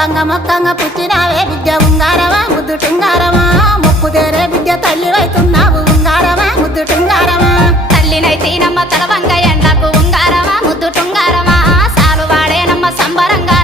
మొక్కంగా పుట్టినావే బిడ్డ ఉంగారమా ముద్దు టుంగారమా మొక్కుదేరే బిడ్డ తల్లి వైతున్నావు ఉంగారమా ముద్దు టుంగారమా తల్లినైతేనమ్మ తలవంగ ఎండకు ఉంగారమా ముద్దు టుంగారమా సాలు వాడేనమ్మ సంబరంగా